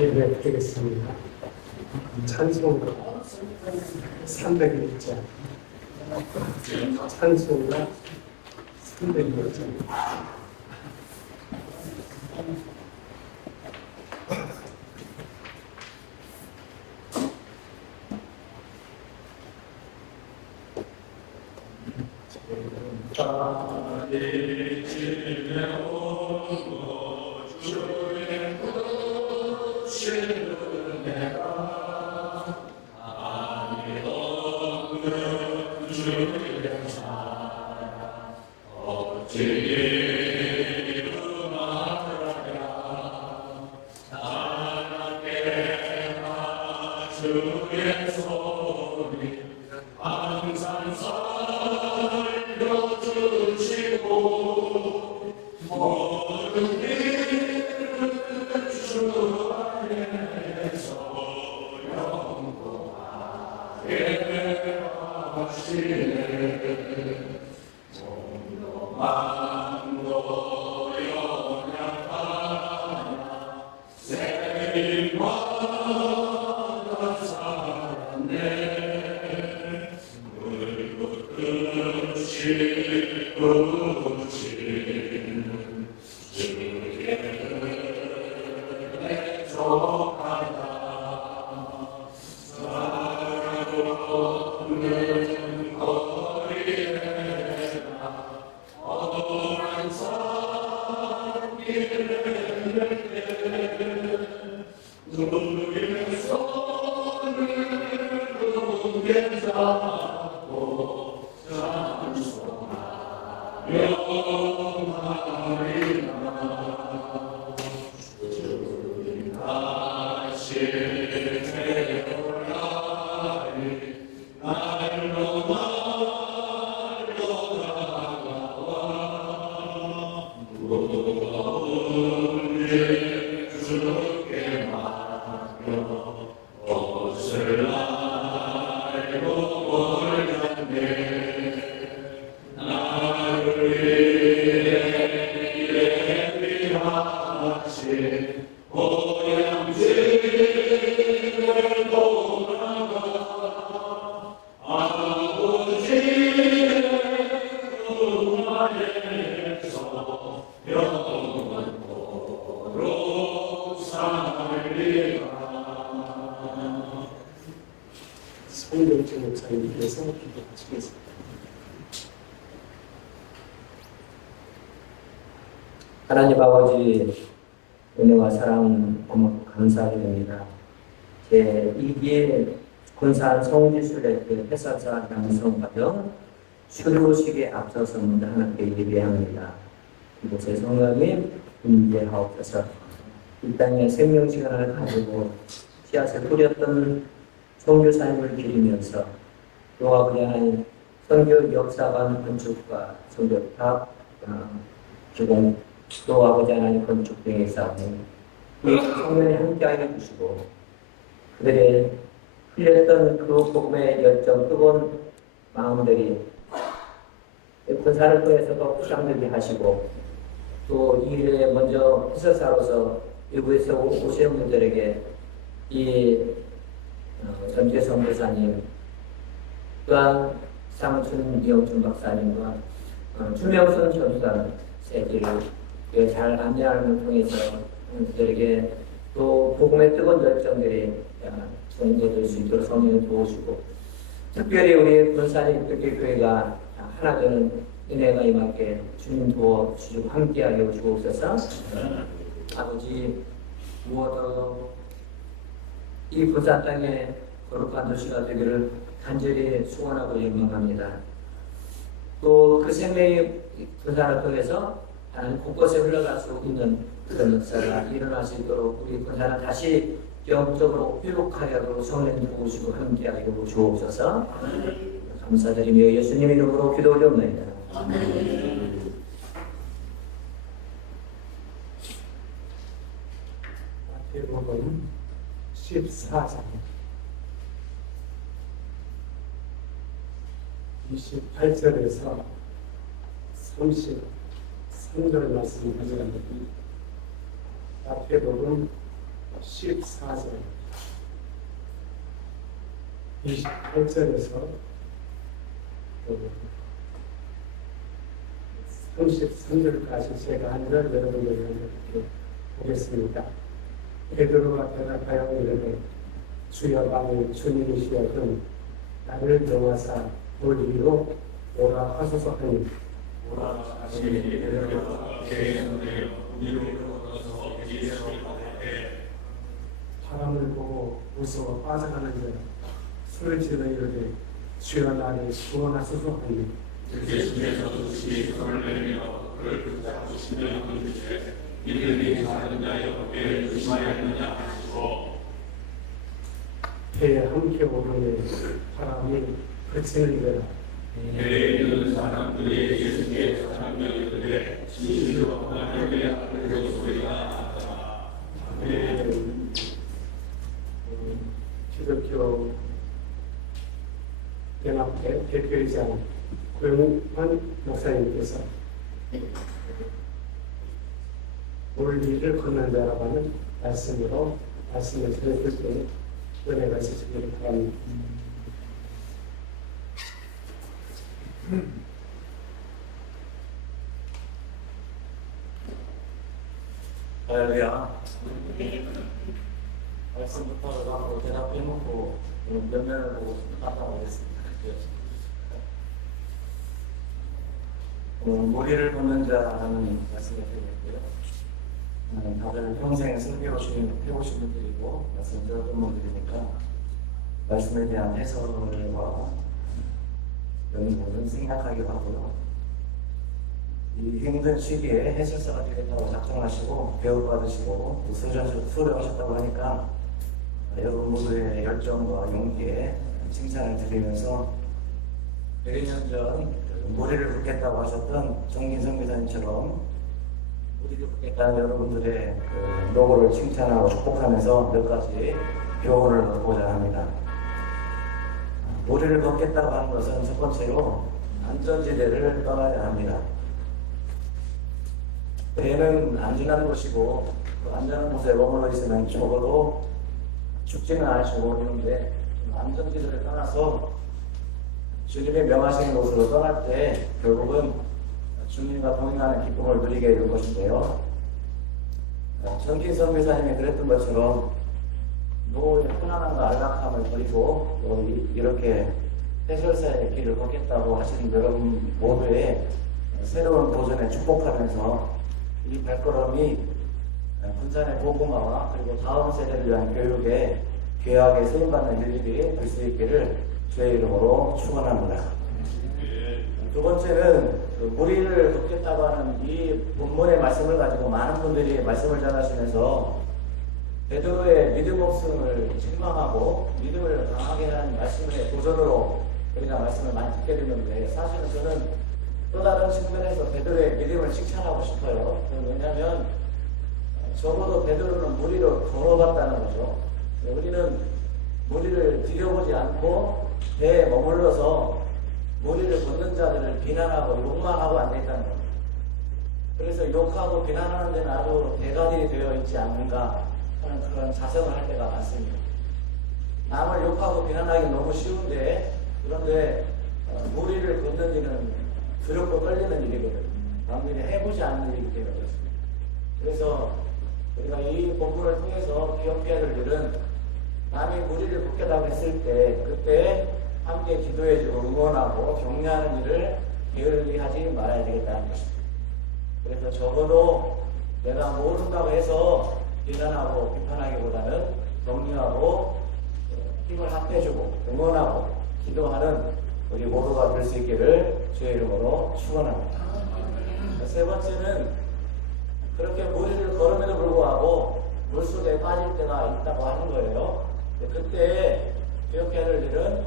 예배드리겠습니다. 찬송가 301장 찬송가 301장 송병진 목사님께서 기도하시겠습니다. 하나님 아버지, 은혜와 사랑 고맙고 감사드립니다. 제2기 군산 성지순례교 해설사 양성과정 수료식에 앞서서 먼저 하나님께 예배합니다. 이곳에 성령님 임재하옵소서. 이 땅에 생명시간을 가지고 씨앗을 뿌렸던 선교사님을 기리면서 또 아버지 하나님 선교 역사관 건축과 선교탑 기공 또 아버지 하나님 건축 등의 싸움 이 성령이 함께하여 주시고 그들의 흘렸던 그 복음의 열정 뜨거운 마음들이 군사를 통해서 더 부상되게 하시고 또 이 일에 먼저 부서사로서 외부에서 오시는 분들에게 이 전재 선교사님 또한 상춘 이영준 박사님과 추명순 전수단 세기를 잘 안내하는 통해서 그들에게 또 복음의 뜨거운 열정들이 전개될 수 있도록 성령을 도우시고 특별히 우리 군산의 입교회 교회가 하나 되는 은혜가 임하게 주님 도와주시고 함께하여 주옵소서. 아버지 무엇도 이 군산 땅에 거룩한 도시가 되기를 간절히 소원하고 영광합니다. 또 그 생명이 군산을 통해서 곳곳에 흘러갈 수 있는 그런 역사가 일어날 수 있도록 우리 군산을 다시 영적으로 회복하여도 성령 도우시고 함께하여 주옵소서. 감사드리며 예수님 이름으로 기도 올려옵나이다. 마태복음 14장 28절에서 33절 말씀을 가져갑니다. 마태복음 14절 28절에서 33절까지 제가 한 절 여러분들에게 보겠습니다. 베드로가 대답하여 이르되 주여 만일 주님이시여든 나를 명하사 돌 위로 오라 하소서 하니 바람을 보고 무서워 빠져가는 자라 술을 지르 이르되 주여 나를 구원하소서 하니 배에 함께 오르니 바람이 그치는데라 기독교 연합회 대표이장 고영환 목사님께서 원리를 걷는 자라고 하는 말씀으로 말씀을 드렸을 때 은혜가 있으시기를 바랍니다. 할렐루야. 말씀부터 하고 대답해놓고 몇 면을 보고 갔다 오겠습니다. 머리를 걷는 자라는 말씀을 드리겠고요. 다들 평생 설교 중에 해보신 분들이고 말씀 들었던 분들이니까 말씀에 대한 해설과 연구는 생략하기로 하고요. 이 힘든 시기에 해설사가 되겠다고 작정하시고 배움받으시고 또 수료하셨다고 하니까 여러분 모두의 열정과 용기에 칭찬을 드리면서 100년 전 머리를 붓겠다고 하셨던 정민성 교사님처럼 머리를 붓겠다는 여러분들의 그 노고를 칭찬하고 축복하면서 몇 가지 교훈을 얻고자 합니다. 머리를 걷겠다고 하는 것은 첫 번째로 안전지대를 떠나야 합니다. 배는 안전한 곳이고 그 안전한 곳에 머물러 있으면 적어도 죽지는 않을 수 모르는데 안전지대를 떠나서 주님의 명하신 곳으로 떠날 때 결국은 주님과 동행하는 기쁨을 누리게 될 것인데요. 정진성 교사님이 그랬던 것처럼 노후의 편안함과 안락함을 버리고 이렇게 해설사의 길을 걷겠다고 하시는 여러분 모두의 새로운 도전에 축복하면서 이 발걸음이 군산의 복음화와 그리고 다음 세대를 위한 교육에 귀하게 쓰임받는 일들이 될 수 있기를 주의 이름으로 축원합니다. 두 번째는 그 무리를 걷겠다고 하는 이 본문의 말씀을 가지고 많은 분들이 말씀을 전하시면서 베드로의 믿음 없음을 책망하고 믿음을 강하게 하는 말씀의 도전으로 우리가 말씀을 많이 듣게 되는데 사실은 저는 또 다른 측면에서 베드로의 믿음을 칭찬하고 싶어요. 왜냐하면 적어도 베드로는 무리로 걸어갔다는 거죠. 우리는 무리를 들여보지 않고 배에 머물러서 무리를 걷는 자들을 비난하고 욕만 하고 안 되겠다는 겁니다. 그래서 욕하고 비난하는 데는 아주 대가들이 되어 있지 않는가 하는 그런 자성을 할 때가 많습니다. 남을 욕하고 비난하기 너무 쉬운데 그런데 무리를 걷는 일은 두렵고 떨리는 일이거든요. 남들이 해보지 않는 일이기 때문에 그렇습니다. 그래서 우리가 이 본문을 통해서 기억해야 될 일은 남이 무리를 걷겠다고 했을 때 그때 함께 기도해주고 응원하고 격려하는 일을 게을리하지 말아야 되겠다는 것입니다. 그래서 적어도 내가 모른다고 해서 비난하고 비판하기보다는 격려하고 힘을 합해주고 응원하고 기도하는 우리 모두가 될 수 있기를 주의 이름으로 축원합니다. 세 번째는 그렇게 무리를 걸음에도 불구하고 물속에 빠질 때가 있다고 하는 거예요. 그때 기억해야 될 일은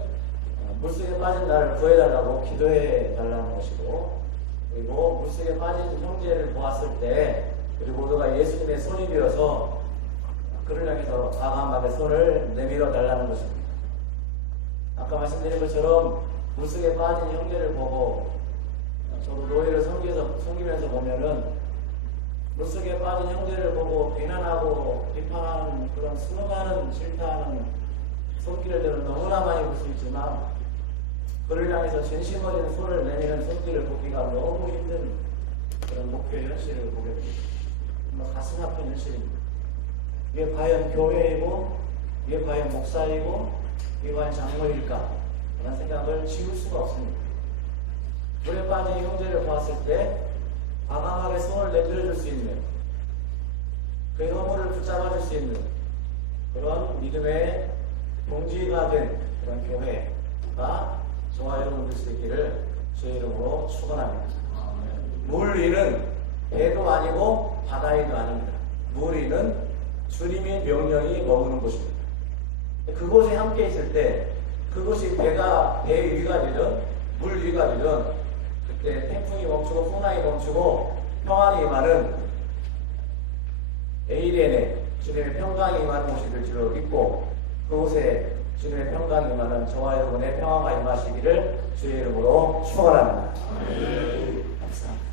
물속에 빠진 나를 구해달라고 기도해 달라는 것이고 그리고 물속에 빠진 형제를 보았을 때 우리 모두가 예수님의 손이 되어서 그를 향해서 과감하게 손을 내밀어 달라는 것입니다. 아까 말씀드린 것처럼 물속에 빠진 형제를 보고 저도 노예를 섬기면서 보면은 물속에 빠진 빠진 형제를 보고 비난하고 비판하는 그런 수많은 질타하는 손길들을 너무나 많이 볼 수 있지만 그를 향해서 진심 어린 소를 내미는 손길을 보기가 너무 힘든 그런 목표의 현실을 보게 됩니다. 정말 가슴 아픈 현실입니다. 이게 과연 교회이고 이게 과연 목사이고 이게 과연 장로일까? 그런 생각을 지울 수가 없습니다. 물에 빠진 형제를 보았을 때 과감하게 손을 내밀어줄 수 있는 그 허물을 붙잡아줄 수 있는 그런 믿음의 동지가 된 그런 교회가 저와 여러분들 수 있기를 주의 이름으로 축원합니다. 물 위는 배도 아니고 바다 위도 아닙니다. 물 위는 주님의 명령이 머무는 곳입니다. 그곳에 함께 있을 때 그것이 배 위가 되든 물 위가 되든 그때 태풍이 멈추고 풍랑이 멈추고 평안이 임하는 에이덴에 주님의 평강이 임하는 곳이 될 줄로 믿고 그곳에 주님의 평강이 임하는 저와 여러분의 평화가 임하시기를 주의 이름으로 축원합니다. 감사합니다.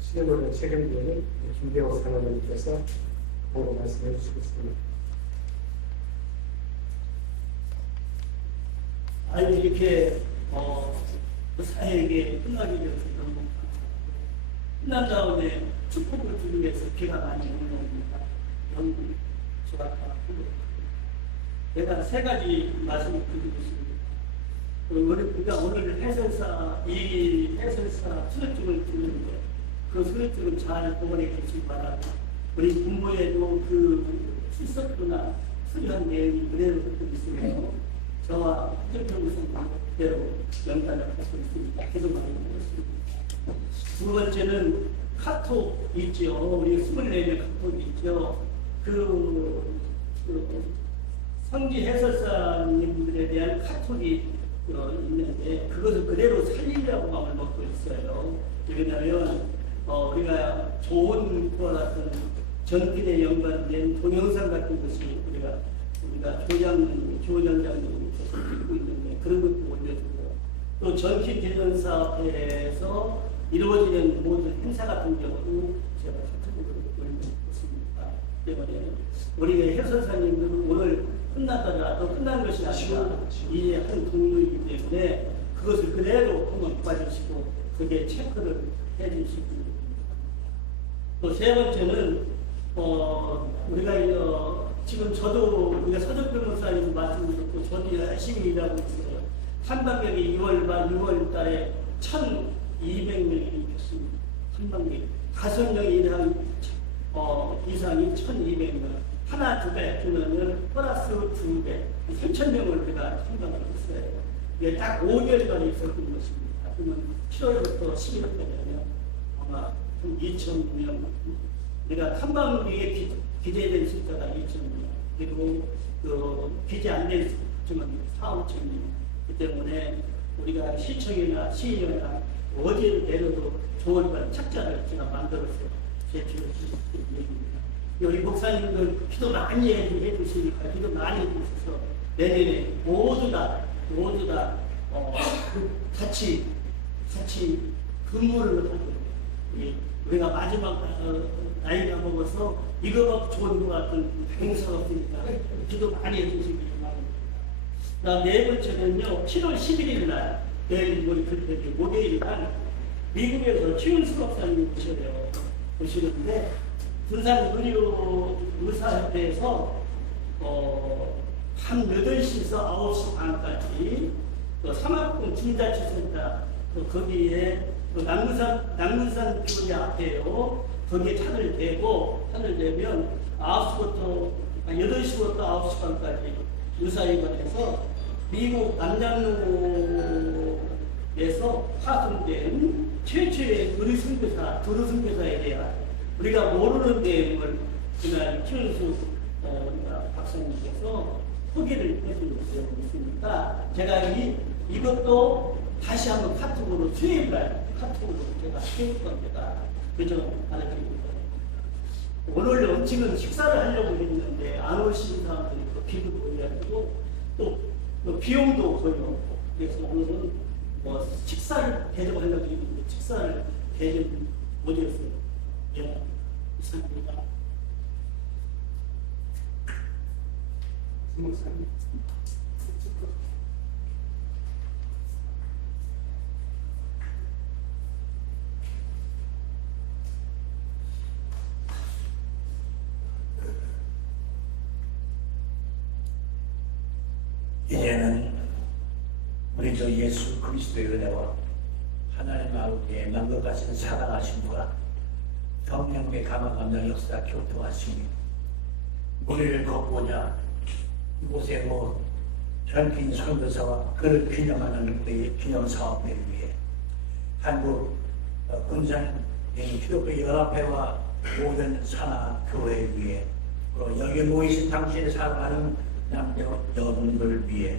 시대노래 책임지는 김대호 사장님께서 보고 말씀해 주시겠습니다. 아니 이렇게 사회에게 끝나기 전에 너무 끝난 다음에 축복을 주기 위해서 비가 많이 오는 겁니다. 너무 좋았다. 제가 세 가지 말씀을 드리고 있습니다. 우리가 오늘 해설사 이 해설사 수료증을 주는데 그 수료증을 잘 보관해 주시기 바랍니다. 우리 부모에도 그 출석부나 수료한 내용이 그대로 듣고 있으며 저와 국정평구선 그대로 연관을 하고 있습니다. 계속 많이 보고 있습니다. 두 번째는 카톡 있죠. 우리 24명 카톡 있죠. 그 성지 해설사님들에 대한 카톡이 있는데 그것을 그대로 살리려고 마음을 먹고 있어요. 왜냐하면 우리가 좋은 그와 같은 전필에 연관된 동영상 같은 것이 우리가 조장장님께서 듣고 있는데 그런 것도 올려주고 또 전필 대전사회에서 이루어지는 모든 행사 같은 경우도 제가 카톡으로 올리고 있습니다. 때문에 우리 해설사님들은 오늘 끝나더라도 끝난 것이 아니라 이 한 동료이기 때문에 그것을 그대로 한번 봐주시고 그게 체크를 해주시기 바랍니다. 또 세 번째는 우리가 지금 저도 우리가 서적 변호사님 말씀을 듣고 저도 열심히 일하고 있어요. 한방역이 6월 달에 1,200명이 됐습니다. 한방역 5명 이상이 1,200명. 하나, 두 배 주면은 플러스 2배, 3,000명을 우리가 한방을 했어요. 이게 딱 5개월간에 있었던 것입니다. 그러면 7월부터 11월까지면 아마 2,000명. 우리가 한방역에 기재된 숫자가 2,000명. 그리고 기재 안 된 숫자는 4,5,000명. 그 때문에 우리가 시청이나 시의회나 어디를 내려도 좋은 책자를 제가 만들어서 제출을 드립니다. 여기 목사님들 기도 많이 해주시니까 기도 많이 해주셔서 내년에 모두 다 같이 근무를 하고 우리가 마지막 나이가 먹어서 이거가 좋은 것 같은 행사가 없으니까 기도 많이 해주시기 바랍니다. 네 번째는요, 7월 11일 날 내일 우리 그때 목요일 날 미국에서 최윤수 박사님이 오시는데 군산 의료의사협회에서 밤 8시에서 9시 반까지 삼합군 진자치센터 거기에 남문산 교회 앞에요. 거기에 차를 대면 8시부터 9시 반까지 의사회관에서 미국 남장로에서 파송된 최초의 의료 선교사에 대한 우리가 모르는 내용을 그날 최은수 박사님께서 소개를 해주고 있으니까 제가 이것도 다시 한번 카톡으로 수요일날 카톡으로 제가 해줄 겁니다. 그저 알려드리고 오늘 얹히는 식사를 하려고 했는데 안 오신 사람들이 또 비도 보여가지고 또 비용도 거의 없고 그래서 오늘은 뭐 식사를 대접하려고 했는데 식사를 대접 못했어요. 예, 이상입니다. 이제는 우리 주 예수 그리스도의 은혜와 하나님 아버지의 만국하신 사랑하심과 성령의 감화감당 역사 교통하심이 우리를 걷고자 이곳에 젊은 선교사와 그를 기념하는 우리 기념사업을 위해 한국 군산 기독교 연합회와 모든 산하 교회를 위해 여기 모이신 당신을 사랑하는 남녀 여러분들 위해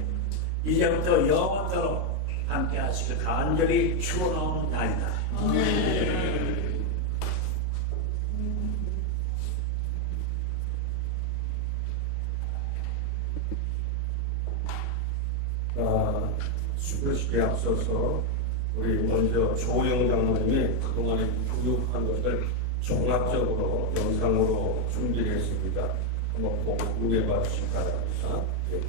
이제부터 영원토록 함께 하시길 간절히 축원하옵나이다. 수고식에 앞서서 우리 먼저 조영 장로님이 그동안에 교육한 것을 종합적으로 영상으로 준비를 했습니다. 한번 보고 응해 봐 주시기 바랍니다. 네.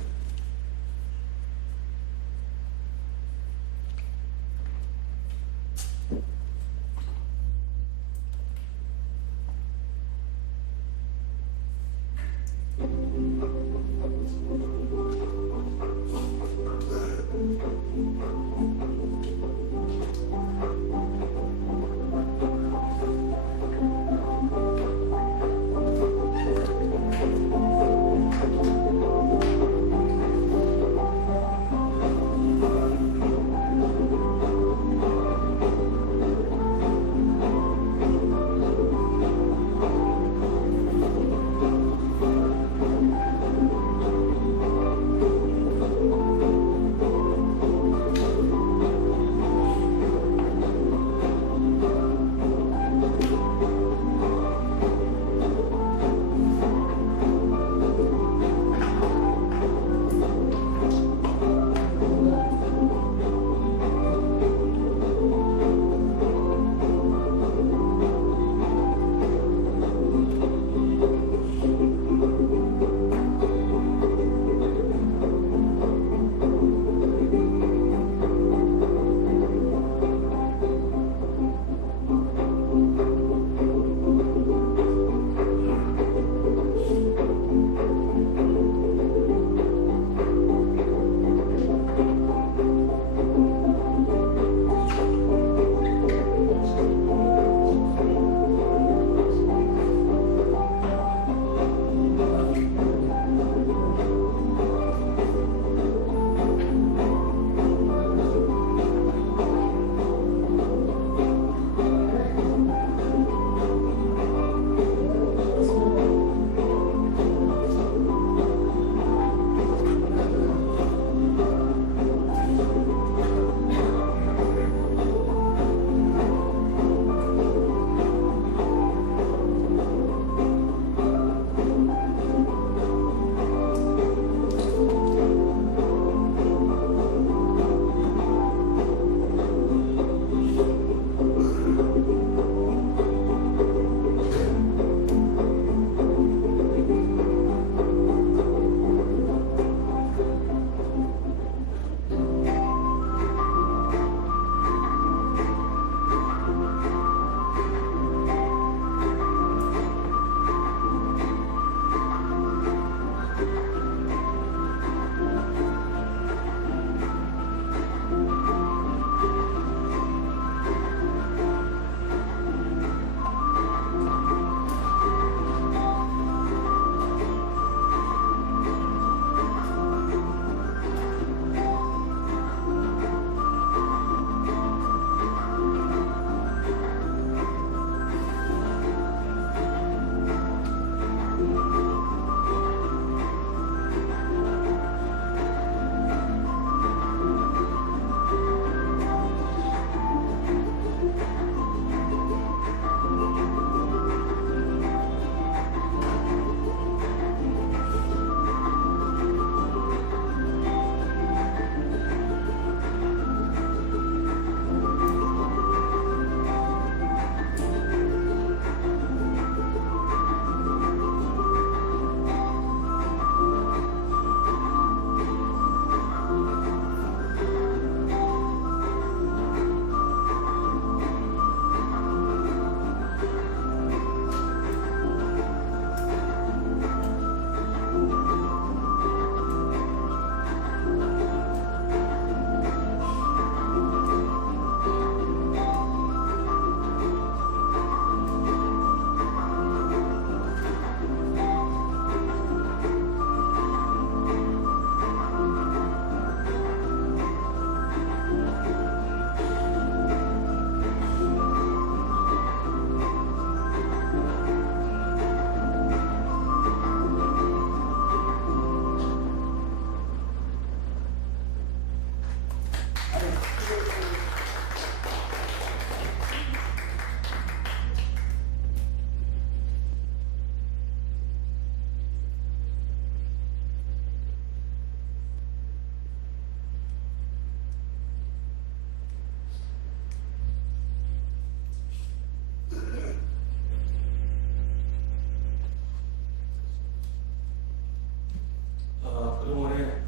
그동안의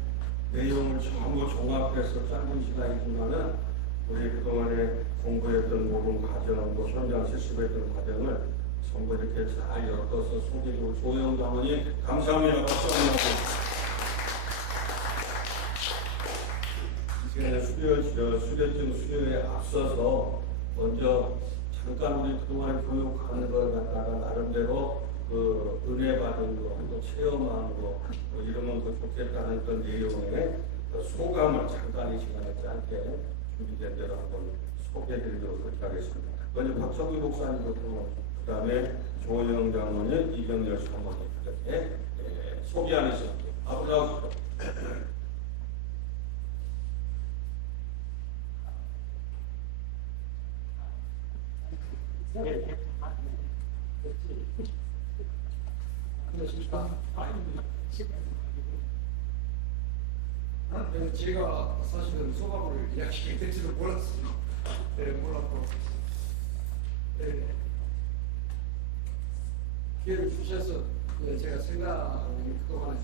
내용을 전부 종합해서 짧은 시간이지만은 우리 그동안에 공부했던 모든 과정, 또 현장 실습했던 과정을 전부 이렇게 잘 엮어서 소개해주고 조영 장로님 감사합니다. 박수 한번 하고. 수료증 수료에 앞서서 먼저 잠깐 우리 그동안 교육하는 걸 갖다가 나름대로 그 은혜 받은 거, 또 체험하는 거, 뭐 이러면 더 좋겠다는 그런 내용의 소감을 잠깐 이 시간에 짧게 준비된 대로 한번 소개해드리도록 그렇게 하겠습니다. 먼저 박성규 목사님부터 그 다음에 조영 장로님, 이병렬 사모님 이렇게 소개하는 시간. 앞으로 나오시죠. 제가 사실은 소감을 이야기하게 될 줄은 몰랐습니다. 몰랐고 기회를 주셔서 제가 생각이 그동안에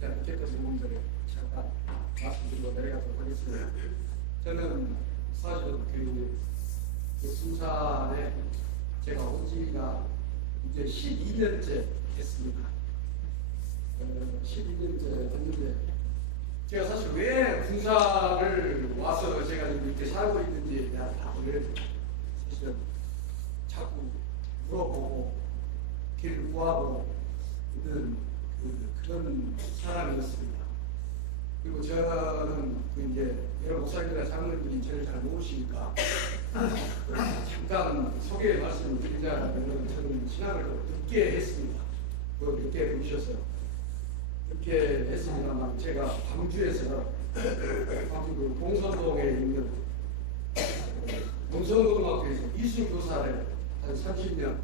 제가 느꼈던 부분들을 잠깐 말씀드리고 내려가도록 하겠습니다. 저는 사실은 그 순산에 제가 온 지가 이제 12년째 됐습니다. 12년째 됐는데 제가 사실 왜 군사를 와서 제가 이렇게 살고 있는지에 대한 답을 사실은 자꾸 물어보고 길을 구하고 있는 그런 사람이었습니다. 그리고 저는 이제 여러 목사님이나 장로님들이 저를 잘 모르시니까 잠깐 소개 말씀을 드리자면 저는 신앙을 늦게 했습니다. 늦게 부르셔서 늦게 했습니다만 제가 광주에서 광주 그 동선동에 있는 동선고등학교에서 미술교사를 한 30년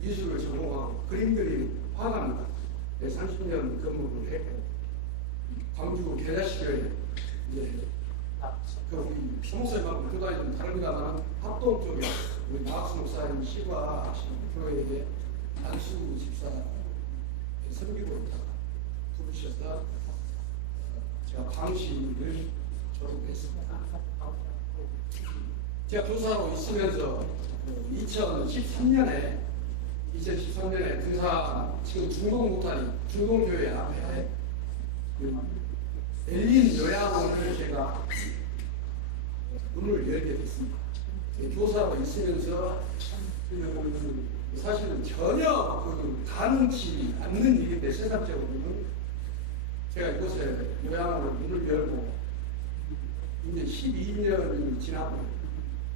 미술을 전공하고 그림 그리는 화가입니다. 30년 근무를 했고 광주 계자시교에 이제 그 우리 사목사님하고 교단이 다릅니다만 합동 쪽에 우리 나학수 목사님 시과 교회에 안수 집사 섬기고 있다가 부르셔서 제가 광신을 졸업했습니다. 제가 교사로 있으면서 2013년에 등산 지금 중동무타리 중동교회 앞에 엘린 요양원을 제가 문을 열게 됐습니다. 교사로 있으면서 사실은 전혀 가능치 않는 일인데 세상적으로는 제가 이곳에 요양원을 문을 열고 이제 12년이 지나고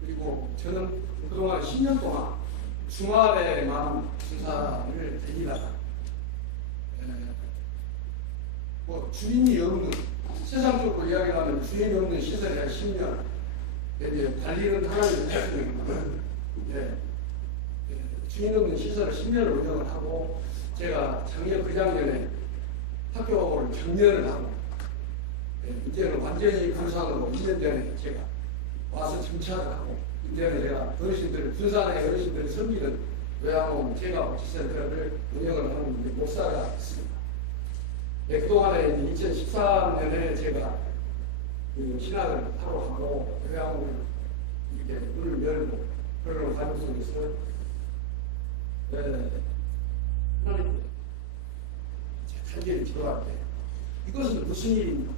그리고 저는 그동안 10년 동안 주말에만 군사를 다니다가 주인이 없는 세상적으로 이야기하면 주인이 없는 시설에 한 10년 이제 관리는 하나님 했습니다. 주인 없는 시설을 10년을 운영을 하고 제가 작년 그작년에 학교를 정년을 하고 이제는 완전히 군산으로 2년 전에 제가 와서 정착을 하고 이제는 제가 어르신들 군산의 어르신들을 섬기는 요양원 제가 복지센터를 운영을 하는 목사가 있습니다. 그동안에 2013년에 제가 신학을 하러 가고 요양원을 이렇게 문을 열고 그런 과정 속에서 하나님 제 단계를 들어갈 때 이것은 무슨 일입니까?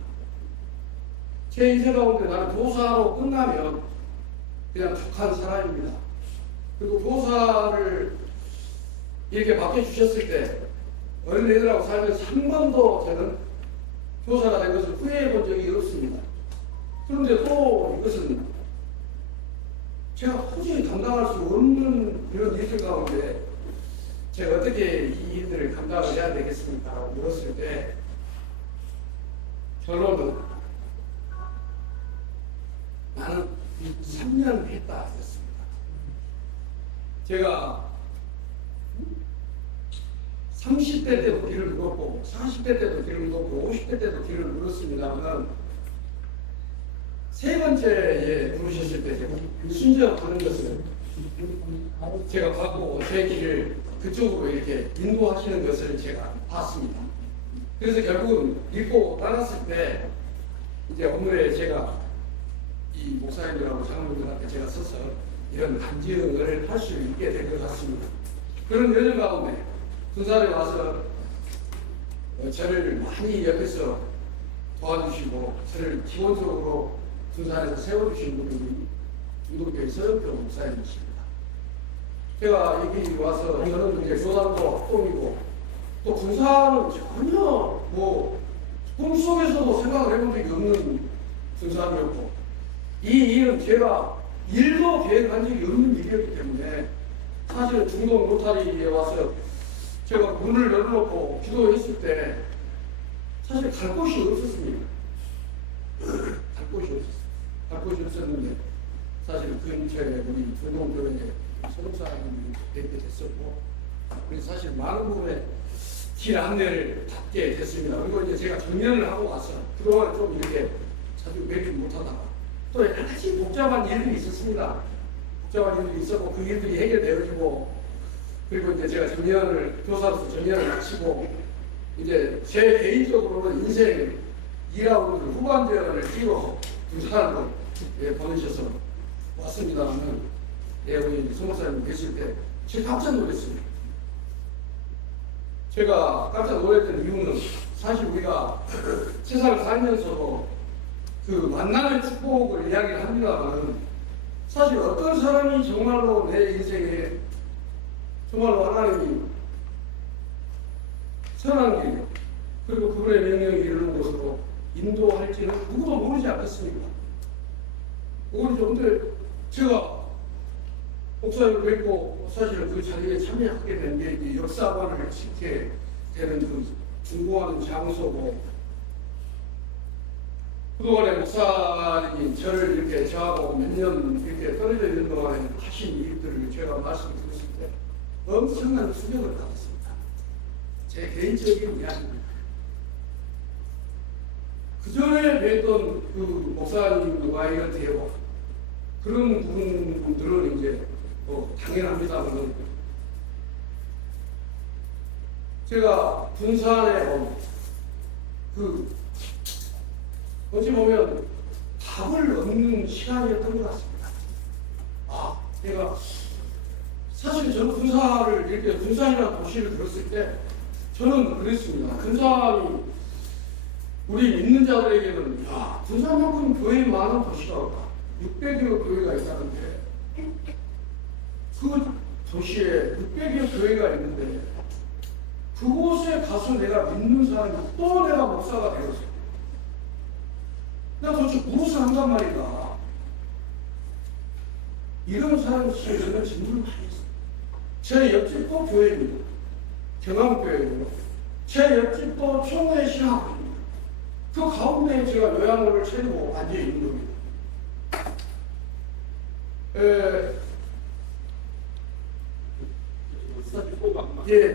제 인생 가운데 나는 교사로 끝나면 그냥 족한 사람입니다. 그리고 교사를 이렇게 맡겨주셨을 때 어린애들하고 살면서 한 번도 저는 교사가 된 것을 후회해 본 적이 없습니다. 그런데 또 이것은 제가 도저히 감당할 수 없는 이런 일들 가운데 제가 어떻게 이 일들을 감당을 해야 되겠습니까? 라고 물었을 때 결론은 나는 3년 했다 했습니다. 제가 30대 때도 길을 물었고 40대 때도 길을 물었고 50대 때도 길을 물었습니다만 세 번째에 부르셨을 때 제가 순종하는 것을 제가 받고 제 길을 그쪽으로 이렇게 인도하시는 것을 제가 봤습니다. 그래서 결국은 믿고 따랐을 때 이제 오늘의 제가 이 목사님들하고 장로님들한테 제가 서서 이런 간증을 할 수 있게 된 것 같습니다. 그런 여정 가운데 군산에 와서 저를 많이 옆에서 도와주시고 저를 기본적으로 군산에서 세워주신 분이 중동교회 서영표 목사님이십니다. 제가 여기 와서 저는 이제 교단도 학동이고 또 군산은 전혀 뭐 꿈속에서도 생각을 해본 적이 없는 군산이었고 이 일은 제가 일도 계획한 적이 없는 일이었기 때문에 사실은 중동 로타리에 와서 제가 문을 열어놓고 기도했을 때 사실 갈 곳이 없었습니다. 갈 곳이 없었는데 사실 근처에 우리 중동교회에 소속사님이 뵙게 됐었고 그래서 사실 많은 부분에 길 안내를 받게 됐습니다. 그리고 이제 제가 정년을 하고 와서 그동안 좀 이렇게 자주 뵙지 못하다가 또 여러 가지 복잡한 일들이 있었습니다. 복잡한 일들이 있었고 그 일들이 해결되어지고 그리고 이제 제가 정년을 교사로서 정년을 마치고 이제 제 개인적으로는 인생 2라운드 후반전을 뛰고 군산으로 보내셔서 왔습니다만 우리 소목사님 계실 때 제가 깜짝 놀랐습니다. 제가 깜짝 놀랐던 이유는 사실 우리가 세상을 살면서도 그 만남의 축복을 이야기를 합니다만 사실 어떤 사람이 정말로 내 인생에 정말로 하나님이 선한 길 그리고 그분의 명령을 이루는 것으로 인도할지는 누구도 모르지 않겠습니까? 모르죠. 근데 제가 목사님을 뵙고 사실은 그 자리에 참여하게 된 게 역사관을 지게 되는 그 중고하는 장소고 그동안에 목사님이 저를 이렇게 저하고 몇 년 이렇게 떨어져 있는 동안에 하신 일들을 제가 말씀을 드렸을 때 엄청난 충격을 받았습니다. 제 개인적인 이야기입니다. 그 전에 뵀던 그 목사님과의 이런 대화 그런 부분들은 이제 당연합니다만 제가 군산에 온 그 어찌 보면 답을 얻는 시간이었던 것 같습니다. 내가 사실 저는 군산을 이렇게 군산이라는 도시를 들었을 때 저는 그랬습니다. 군산이 우리 믿는 자들에게는 군산만큼 교회 많은 도시가 없다. 600여 교회가 있다는데 그 도시에 600여 교회가 있는데 그곳에 가서 내가 믿는 사람이 또 내가 목사가 되었어. 내가 도대체 무엇을 한단 말인가. 이런 사람이 저는 질문을 많이 했어요. 제 옆집도 교회입니다. 경암교회고요. 제 옆집도 총회 신학입니다. 그 가운데 제가 요양원을 차리고 앉아있는 겁니다.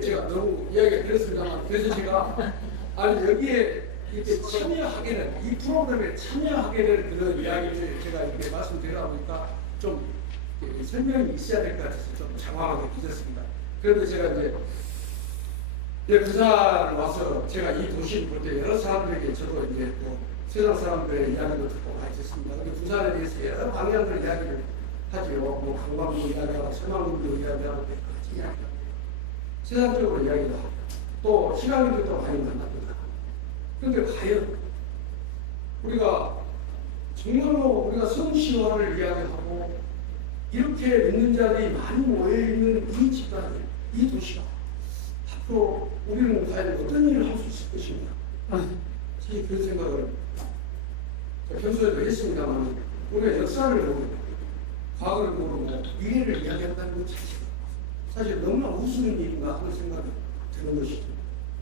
제가 너무 이야기가 드렸습니다만, 그래서 제가, 여기에 이렇게 참여하게 이 프로그램에 참여하게 될 그런 이야기를 제가 이렇게 말씀드리다 보니까 좀 설명이 있어야 될 것 같아서 좀 장황하게 빚었습니다. 그런데 제가 이제 부산을 와서 제가 이 도시를 볼 때 여러 사람들에게 저도 이제 또 세상 사람들의 이야기도 듣고 많이 듣습니다. 근데 부산에 대해서 여러 방향들 이야기를 하지요. 뭐 관광도 이야기하고 설망도 이야기하고 같이 이야기하고 세상적으로 이야기도 하고 또 시간들도 많이 만납니다. 그런데 과연 우리가 정말로 우리가 성시화를 이야기하고 이렇게 믿는 자들이 많이 모여있는 이 집단이 이 도시가 앞으로 우리는 과연 어떤 일을 할 수 있을 것인가 사실 그런 생각을 평소에도 했습니다만 우리가 역사를 모르고 과거를 모르고 미래를 이야기한다는 것 자체가 사실 너무나 우스운 일인가 하는 생각이 드는 것이죠.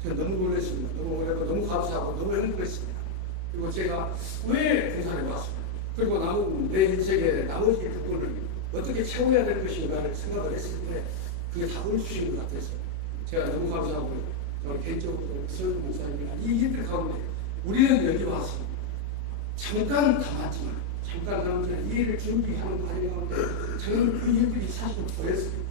제가 너무 놀랐습니다. 너무 감사하고 너무 행복했습니다. 그리고 제가 왜 군산에 왔습니까? 그리고 남은 내 인생의 나머지 부분을 어떻게 채워야 될 것인가를 생각을 했을 때 그게 답을 주신 것 같아서 제가 너무 감사하고 저는 개인적으로 서울 목사님이나 이 일들 가운데 우리는 여기 와서 잠깐 담았지만 잠깐 남은 이 일을 준비하는 과정 가운데 저는 그 일들이 사실 보였습니다.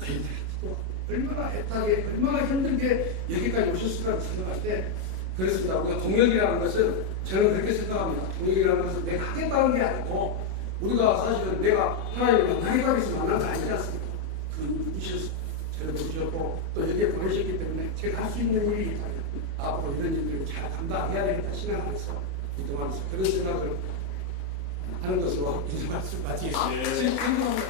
너희들이 기도하고 얼마나 애타게 얼마나 힘들게 여기까지 오셨을까 생각할 때 그렇습니다. 우리가 동역이라는 것은 저는 그렇게 생각합니다. 동역이라는 것은 내가 하겠다는 게 아니고 우리가 사실은 내가 하나님을 만나겠다고 해서 만난 거 아니지 않습니까? 그 누구셨어? 저를 부르셨고 또 여기에 보내셨기 때문에 제가 할 수 있는 일이 있다면 앞으로 이런 일들을 잘 감당해야 되겠다 생각하면서 이동하면서 그런 생각을 하는 것으로 이제 말씀 마치겠습니다. 지금 궁금합니다.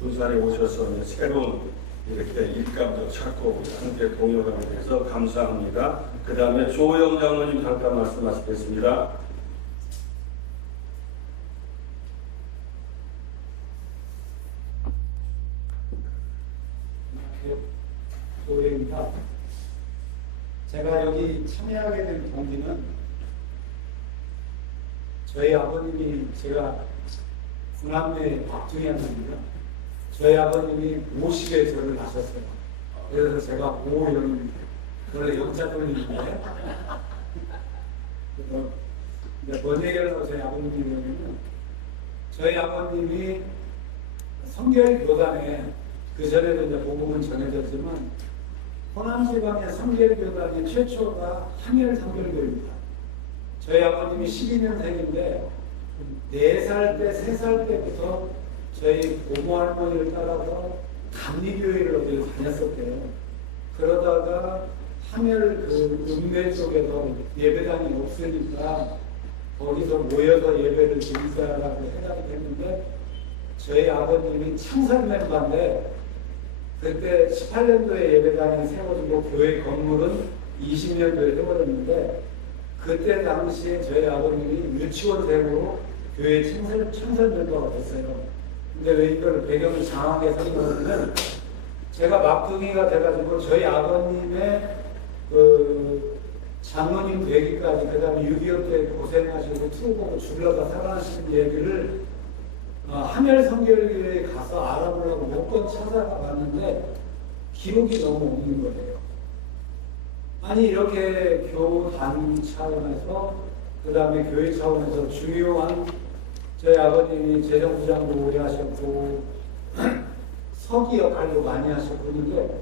부산에 오셔서 새로운 이렇게 일감도 찾고 함께 동역하게 돼서 감사합니다. 그 다음에 조영 장로님 잠깐 말씀하시겠습니다. 조혜입니다. 제가 여기 참여하게 된 동기는 저희 아버님이 제가 군함의 박중현입니다. 저희 아버님이 50에 절을 하셨어요. 그래서 제가 오영입니다. 원래 영자 돌리는데 뭔 얘기를 해서 저희 아버님이냐면 저희 아버님이 성결교단에 그 전에도 이제 복음은 전해졌지만 호남지방의 성결교단의 최초가 항일 성결교입니다. 저희 아버님이 12년생인데 4살 때, 3살 때부터 저희 고모 할머니를 따라서 감리교회를 어디 다녔었대요. 그러다가 함열 그 읍내 쪽에서 예배당이 없으니까 거기서 모여서 예배를 드리자라고 생각이 됐는데 저희 아버님이 창설 멤버인데 그때 18년도에 예배당이 세워지고 교회 건물은 20년도에 세워졌는데 그때 당시에 저희 아버님이 유치원생으로 교회 창설 멤버가 됐어요. 근데 왜 이걸 배경을 장하게 설명하냐면 제가 막둥이가 돼가지고 저희 아버님의 그 장로님 되기까지 그 다음에 6.25 때 고생하시고 투보고 죽으려다 살아나시는 얘기를 함열 성결교회에 가서 알아보려고 몇 번 찾아가 봤는데 기록이 너무 없는 거예요. 아니 이렇게 교단 차원에서 그 다음에 교회 차원에서 중요한 저희 아버님이 재정부장도 오래 하셨고 서기 역할도 많이 하셨고 그런데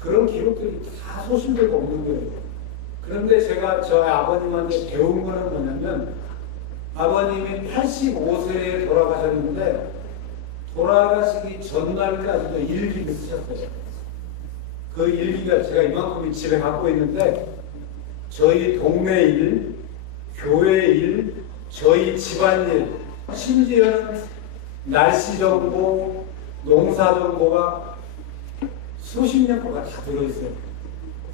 그런 기록들이 다 소실되고 없는 거예요. 그런데 제가 저희 아버님한테 배운 거는 뭐냐면 아버님이 85세에 돌아가셨는데 돌아가시기 전날까지도 일기를 쓰셨어요. 그 일기가 제가 이만큼이 집에 갖고 있는데 저희 동네 일, 교회 일, 저희 집안 일, 심지어는 날씨 정보, 농사 정보가 수십 년 거가 다 들어있어요.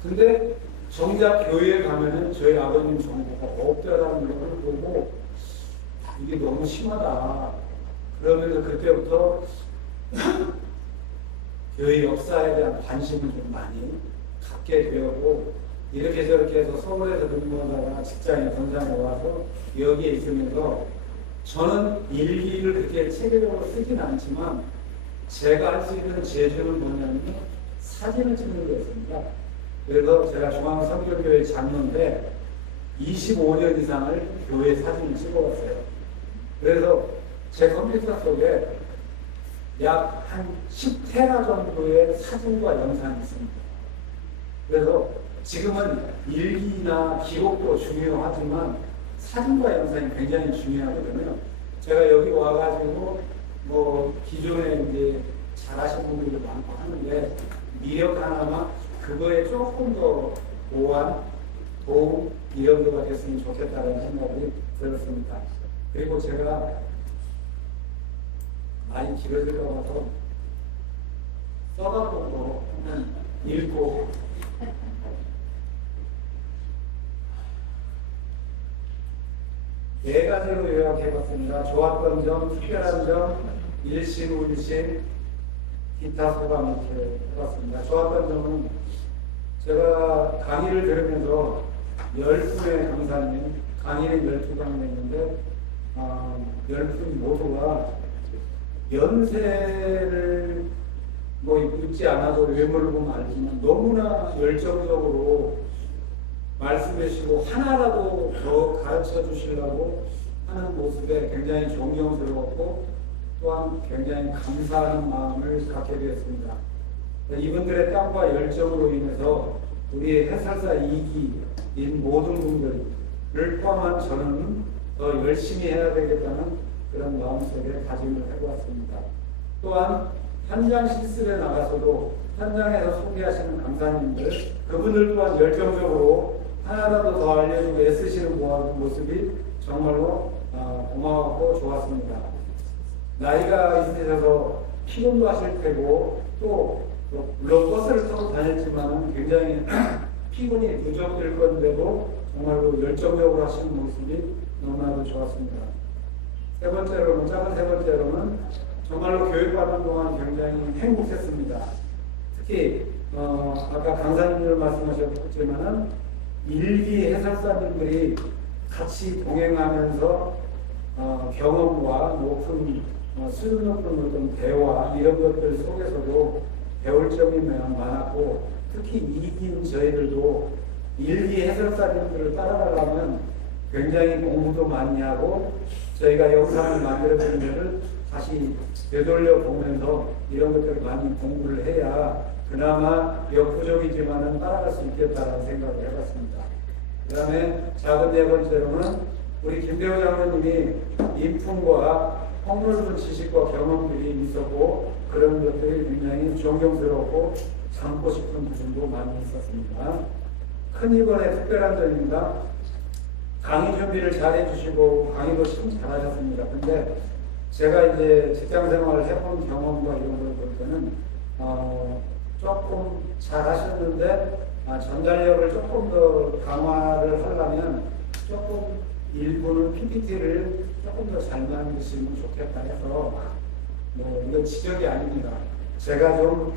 근데 정작 교회에 가면은 저희 아버님 정보가 없다라는 걸 보고 이게 너무 심하다. 그러면서 그때부터 교회 역사에 대한 관심을 좀 많이 갖게 되었고 이렇게 저렇게 해서 서울에서 근무하다가 직장에 전장에 와서 여기에 있으면서 저는 일기를 그렇게 체계적으로 쓰진 않지만 제가 할 수 있는 재주는 뭐냐면 사진을 찍는 거였습니다. 그래서 제가 중앙성결교회 장로인데 25년 이상을 교회 사진을 찍어왔어요. 그래서 제 컴퓨터 속에 약 한 10테라 정도의 사진과 영상이 있습니다. 그래서 지금은 일기나 기록도 중요하지만 사진과 영상이 굉장히 중요하거든요. 제가 여기 와가지고 뭐 기존에 이제 잘하신 분들도 많고 하는데 미력 하나만 그거에 조금 더 보완, 도움 이런 거가 됐으면 좋겠다는 생각이 들었습니다. 그리고 제가 많이 길어질 것 같아서 써갖고 읽고 네 가지로 요약해봤습니다. 좋았던 점, 특별한 점, 일신, 울신, 기타 소감 이렇게 해봤습니다. 좋았던 점은 제가 강의를 들으면서 10분의 강사님, 강의는 12강이 있는데 10분 모두가 연세를 뭐 묻지 않아도 외모를 보면 알지만 너무나 열정적으로 말씀해 주시고 하나라도 더 가르쳐 주시려고 하는 모습에 굉장히 존경스러웠고 또한 굉장히 감사하는 마음을 갖게 되었습니다. 이분들의 땀과 열정으로 인해서 우리 해설사 2기인 모든 분들을 포함한 저는 더 열심히 해야 되겠다는 그런 마음속에 다짐을 해보았습니다. 또한 현장 실습에 나가서도 현장에서 소개하시는 강사님들, 그분들 또한 열정적으로 하나라도 더 알려주고 애쓰시는 모습이 정말로 고마웠고 좋았습니다. 나이가 있으셔서 피곤도 하실 테고 또 물론 버스를 타고 다녔지만 굉장히 피곤이 누적될 건데도 정말로 열정적으로 하시는 모습이 너무나도 좋았습니다. 작은 세 번째로는 정말로 교육받는 동안 굉장히 행복했습니다. 특히 아까 강사님들 말씀하셨지만은 일기 해설사님들이 같이 동행하면서 경험과 높은 수준 높은 어떤 대화 이런 것들 속에서도 배울 점이 많았고, 특히 이긴 저희들도 일기 해설사님들을 따라가려면 굉장히 공부도 많이 하고 저희가 영상을 만들어 드리면은 다시 되돌려 보면서 이런 것들을 많이 공부를 해야 그나마 역부족이지만은 따라갈 수 있겠다라는 생각을 해봤습니다. 그 다음에 작은 네 번째로는 우리 김대호 장로님이 인품과 폭넓은 지식과 경험들이 있었고 그런 것들이 굉장히 존경스럽고 참고 싶은 부분도 많이 있었습니다. 큰 이번에 특별한 점입니다. 강의 준비를 잘 해주시고 강의도 참 잘하셨습니다. 근데 제가 이제 직장 생활을 해본 경험과 이런 걸 볼 때는 조금 잘하셨는데 전달력을 조금 더 강화를 하려면 조금 일부는 PPT를 조금 더 잘 만드시면 좋겠다 해서 이건 지적이 아닙니다. 제가 좀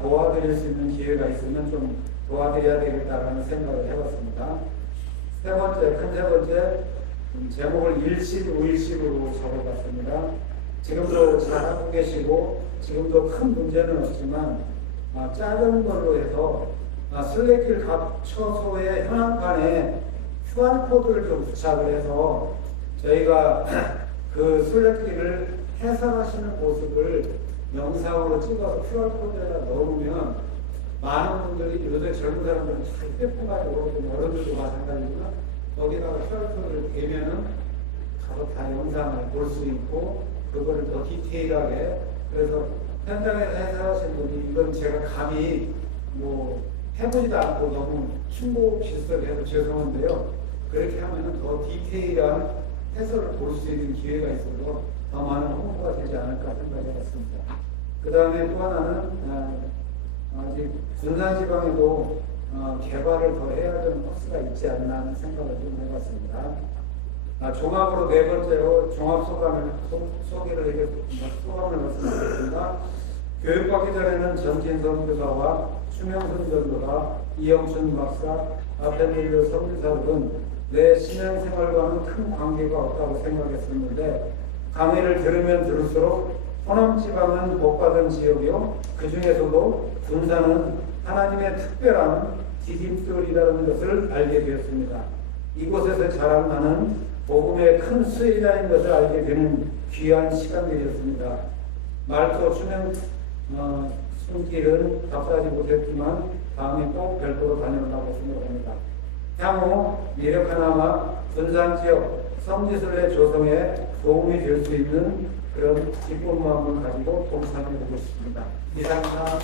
도와드릴 수 있는 기회가 있으면 좀 도와드려야 되겠다라는 생각을 해봤습니다. 큰 세 번째 제목을 일식, 우일식으로 적어봤습니다. 지금도 잘하고 계시고 지금도 큰 문제는 없지만 작은 걸로 해서 순례길 갑초소의 현황판에 QR코드를 좀 부착을 해서 저희가 그 순례길을 해설하시는 모습을 영상으로 찍어서 QR코드에다 넣으면 많은 분들이 요새 젊은 사람들은 잘 휴대폰 가지고 어른들도 마찬가지지만 거기다가 QR코드를 대면은 가서 다 영상을 볼 수 있고 그거를 더 디테일하게, 그래서 현장에서 해설하신 분이 이건 제가 감히 해보지도 않고 너무 충고 비슷하게 해서 죄송한데요. 그렇게 하면은 더 디테일한 해설을 볼 수 있는 기회가 있어서 더 많은 홍보가 되지 않을까 생각해봤습니다. 그 다음에 또 하나는 아직 군산지방에도 개발을 더 해야 되는 코스가 있지 않나 하는 생각을 좀 해봤습니다. 종합으로 네 번째로 종합 소개를 해겠습니다. 소감을 말씀드리겠습니다. 교육받기 전에는 전진성 교사와 추명선 전도사, 이영춘 박사, 아펜밀러 선교사들은 내 신앙생활과는 큰 관계가 없다고 생각했었는데 강의를 들으면 들을수록 호남지방은 복받은 지역이요 그 중에서도 군산은 하나님의 특별한 디딤돌이라는 것을 알게 되었습니다. 이곳에서 자라나는 복음의 큰 수혜자인 것을 알게 되는 귀한 시간들이었습니다. 말도 추명 손길은 답사하지 못했지만 다음에 꼭 별도로 다녀오려고 생각합니다. 향후 미력 하나마 군산지역 성지순례 조성에 도움이 될 수 있는 그런 기쁜 마음을 가지고 동참해 보겠습니다. 이상입니다.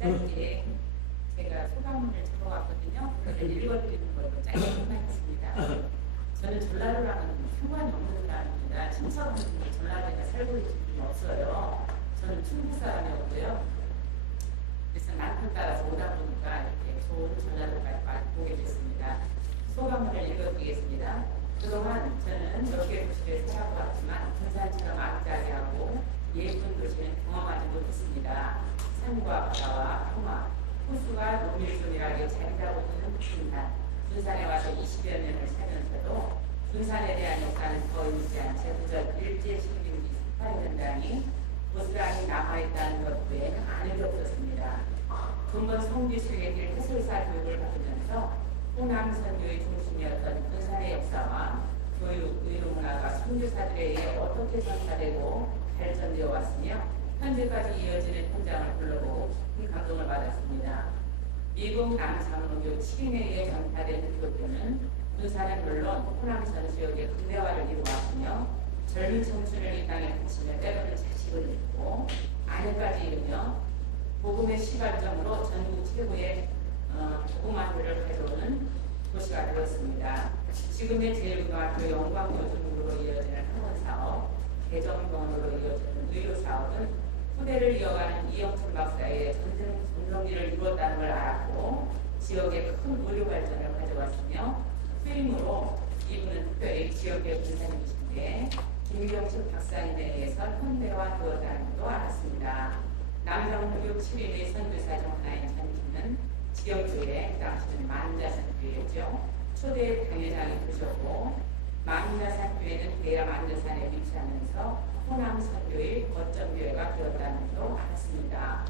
짧게 제가 소감문을 적어왔거든요. 그걸 읽어드리는 걸로 짧게 끝나겠습니다. 저는 전라도랑은 상관이 없는 사람입니다. 친척은 전라도에 살고 있는 분이 없어요. 저는 충북 사람이었고요. 그래서 남편 따라서 오다 보니까 이렇게 좋은 전라도까지 보게 됐습니다. 소감문을 읽어드리겠습니다. 그동안 저는 몇 개 도시를 살아보았지만 군산처럼 아기자기하고 예쁜 도시는 경험하지 못했습니다. 산과 바다와 홍화, 호수가 노밀조밀하게 자리 잡고 있는 군산. 군산에 와서 20여 년을 살면서도 군산에 대한 역사는 거의 있지 않은 제구절 일제시민기 18년장이 고스란히 남아있다는 것 외에는 아는 게 없었습니다. 근본 성지순례길 해설사 교육을 받으면서 호남 선교의 중심이었던 군산의 역사와 교육, 의료문화가 선교사들에 의해 어떻게 전파되고 발전되어 왔으며 현재까지 이어지는 현장을 둘러보고 큰 감동을 받았습니다. 미국 남상로교 7인에 의해 전파된 교육은 군산은 물론 호남선 지역의 근대화를 이루어왔으며 젊은 청춘을 이 땅에 바치며 때로는 자식을 잃고 아내까지 이루며 복음의 시발점으로 전국 최고의 복음화를 가져오는 도시가 되었습니다. 지금의 제일고등학교 영광여중으로 이어지는 학원사업, 개정병원으로 이어지는 의료사업은 후대를 이어가는 이영철 박사의 전성기를 이루었다는 걸 알았고 지역에 큰 의료 발전을 가져왔으며 후임으로 이분은 특별히 지역의 분산이신데 김경식 박사님에 의해서 현대화 되었다는 것도 알았습니다. 남성교육 7인의 선교사 중 하나인 전기는 지역교회, 그 당시는 만자산교회였죠. 초대 당회장이 되셨고 만자산교회는 대야 만자산에 위치하면서 호남 선교의 거점교회가 되었다는 것도 알았습니다.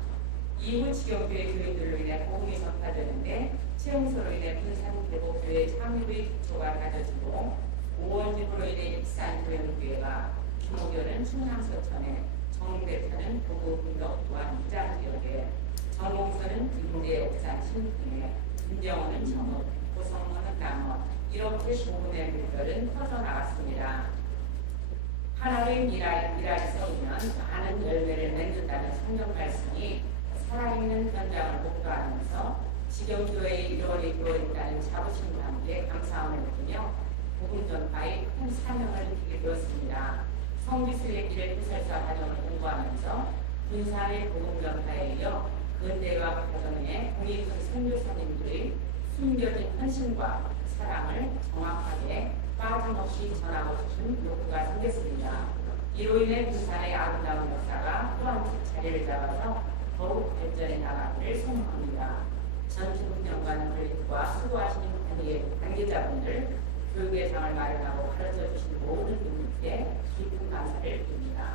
이후 지역교회 교인들로 인해 복음이 전파되는데 채용소로 인해 분산 대복교회 창립의 기초가 다져지고 오원집으로 인해 익산 교회가 김옥열은 충남 서천에 정대표는 도구분덕 또한 무장지역에 정봉선은 인대 옥산 신풍에 김정호는 청읍 고성문은 남원 이렇게 복음의 물결은 퍼져나갔습니다. 하나의 미랄에서 오면 많은 열매를 맺는다는 성경 말씀이 살아있는 현장을 목도하면서 지경교회의 일원이 이루어진다는 자부심과 함께 감사함을 느끼며 복음 전파의 큰 사명을 느끼게 되었습니다. 성지순례길의 해설사 과정을 공부하면서 군산의 복음 전파에 이어 근대화 과정에 공익 선교사님들의 숨겨진 헌신과 사랑을 정확하게 빠짐없이 전하고 싶은 욕구가 생겼습니다. 이로 인해 군산의 아름다운 역사가 또한 자리를 잡아서 더욱 발전해 나가기를 소망합니다. 전투훈련관 관리과 수고하시는 관계자분들, 교육의 장을 마련하고 가르쳐 주신 모든 분들께 깊은 감사를 드립니다.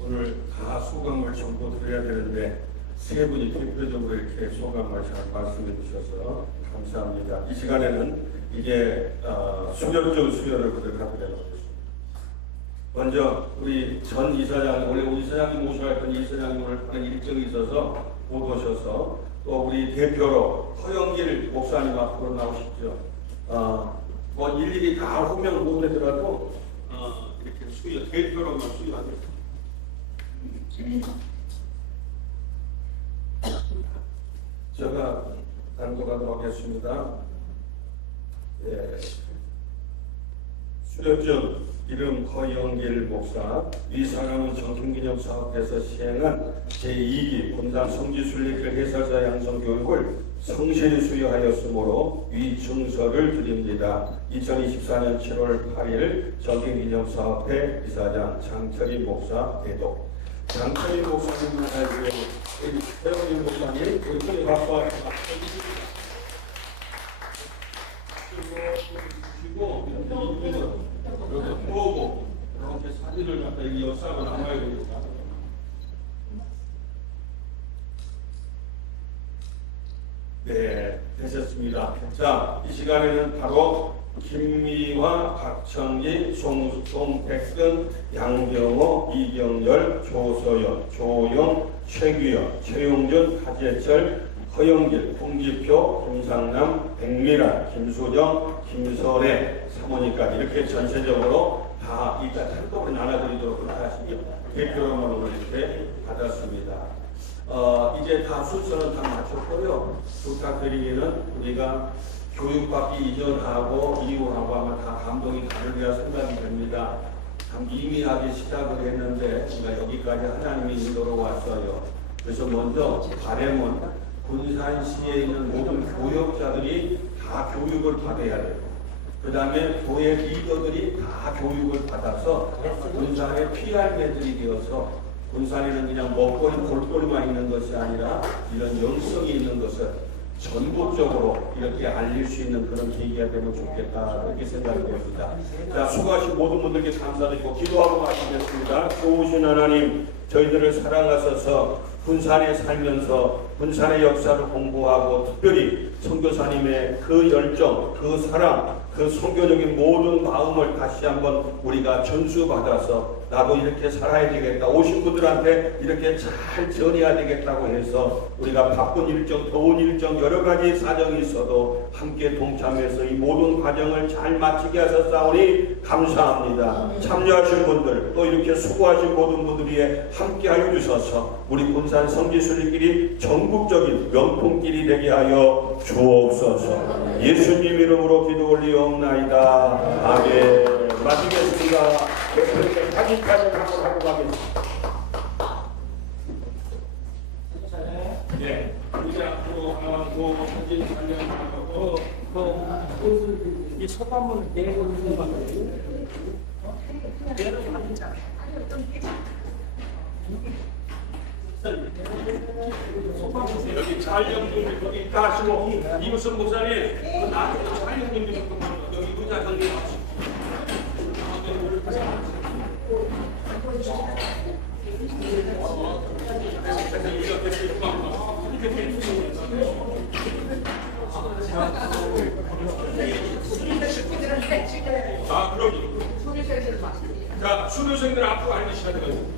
오늘 다 소감을 전부 드려야 되는데 세 분이 대표적으로 이렇게 소감을 잘 말씀해 주셔서 감사합니다. 이 시간에는 이제 수혈적 수혈을 그대로 하도록 하겠습니다. 먼저 우리 전 이사장, 원래 우리 이사장님 모셔야 했던 이사장님 오늘 하는 일정이 있어서 못 오셔서 또 우리 대표로 허영길 목사님 앞으로 나오십시오. 뭐 일일이 다 호명 못 하더라도 이렇게 수여, 대표로만 수여하겠습니다. 제가 단독하도록 하겠습니다. 예. 수료증 이름 허영길 목사, 이 사람은 정신기념사업에서 시행한 제2기 본당 성지순례길 해설사 양성교육을 성실히 수여하였으므로 위 증서를 드립니다. 2024년 7월 8일 정신기념사업회 이사장 장철인 목사 대독. 장철인 목사님 말고에 허영길 목사님 우리 손에 박수와 주시고 이렇게 보고 이렇게 사진을 갖다 이 역사가 남아야 되니까. 네, 되셨습니다. 자, 이 시간에는 바로 김미화, 박청기, 송백근, 양경호, 이경열, 조서연, 조영, 최규현, 최용준, 하재철, 허영길, 홍지표, 김상남, 백미란, 김수정, 김설애, 사모님까지 이렇게 전체적으로 다 일단 한꺼번에 나눠드리도록 그렇게 하시기 대표로만 오늘 이렇게 받았습니다. 이제 다 순서는 다 마쳤고요. 부탁드리기는 우리가 교육받기 이전하고 이후하고 아마 다 감동이 다르리라 생각이 됩니다. 참 미미하게 시작을 했는데 우리가 여기까지 하나님이 인도로 왔어요. 그래서 먼저 바람은 군산시에 있는 모든 교역자들이 다 교육을 받아야 돼요. 그 다음에 교회 리더들이 다 교육을 받아서 군산의 PR매들이 되어서 군산에는 그냥 먹거리, 볼거리만 있는 것이 아니라 이런 영성이 있는 것을 전국적으로 이렇게 알릴 수 있는 그런 계기가 되면 좋겠다 이렇게 생각이 됩니다. 자, 수고하신 모든 분들께 감사드리고 기도하고 마치겠습니다. 좋으신 하나님, 저희들을 사랑하셔서 군산에 살면서 군산의 역사를 공부하고 특별히 선교사님의 그 열정, 그 사랑, 그 선교적인 모든 마음을 다시 한번 우리가 전수받아서 나도 이렇게 살아야 되겠다, 오신 분들한테 이렇게 잘 전해야 되겠다고 해서 우리가 바쁜 일정, 더운 일정, 여러 가지 사정이 있어도 함께 동참해서 이 모든 과정을 잘 마치게 하셨사오니 감사합니다. 참여하신 분들, 또 이렇게 수고하신 모든 분들이 함께하여 주셔서 우리 군산 성지순례길이 전국적인 명품길이 되게 하여 주옵소서. 예수님 이름으로 기도 올리옵나이다. 아멘. 마치겠습니다. 사진까지 한번 하고 가겠습니다. 네, 우리 앞으로 하고 사진 촬영하고 이 소감을 내고 있는 거거든요. 여기 촬영 좀 여기 있다 하시고 이무슨 목사님 나한테 촬영 좀 여기 의자 정리 하시고 아, 그럼요. 자, 수료생들 앞으로 앉으셔야 되거든요.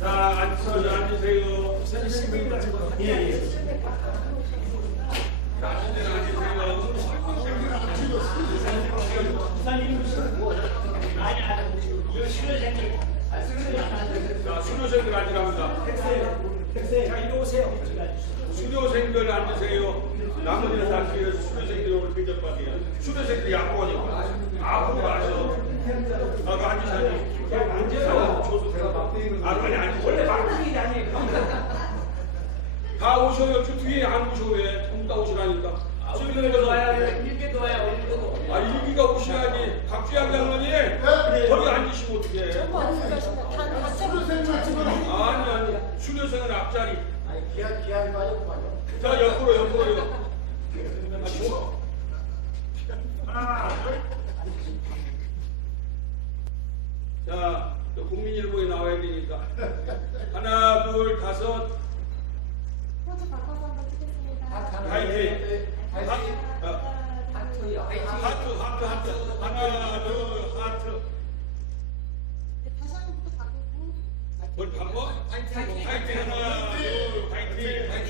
자, 앉으세요. 예, 예. 자, 앉으세요. 자, 수료생들 앉으랍니다. 자, 이리 오세요. 수료생들 앉으세요. 나머지는 다 뒤에서 수료생들이 오늘 대접받이야. 수료생들이 앞으로니까 앞으로 가서 앉으셔야지. 아니 원래 막둥이 아니니까 다 오셔요. 저 뒤에 안 오셔. 왜 전부 다 오시라니까. 수료생들 와야 일기도 와야 일기도. 아, 일기가 오셔야지. 박주양 장로님 거기 앉으시면 어떡해. 아니 수료생은 앞자리. 기한이 빠졌구만요. 자, 옆으로요. 자, 또 국민일보에 나와야 되니까. 하나, 둘, 다섯. 포즈 바꿔서 한번 찍겠습니다. 화이팅. 하트요. 하트. 하나, 둘, 하트. 다시 한번 포즈 바꾸고. 뭘 바꿔? 화이팅. 하나, 둘, 화이팅.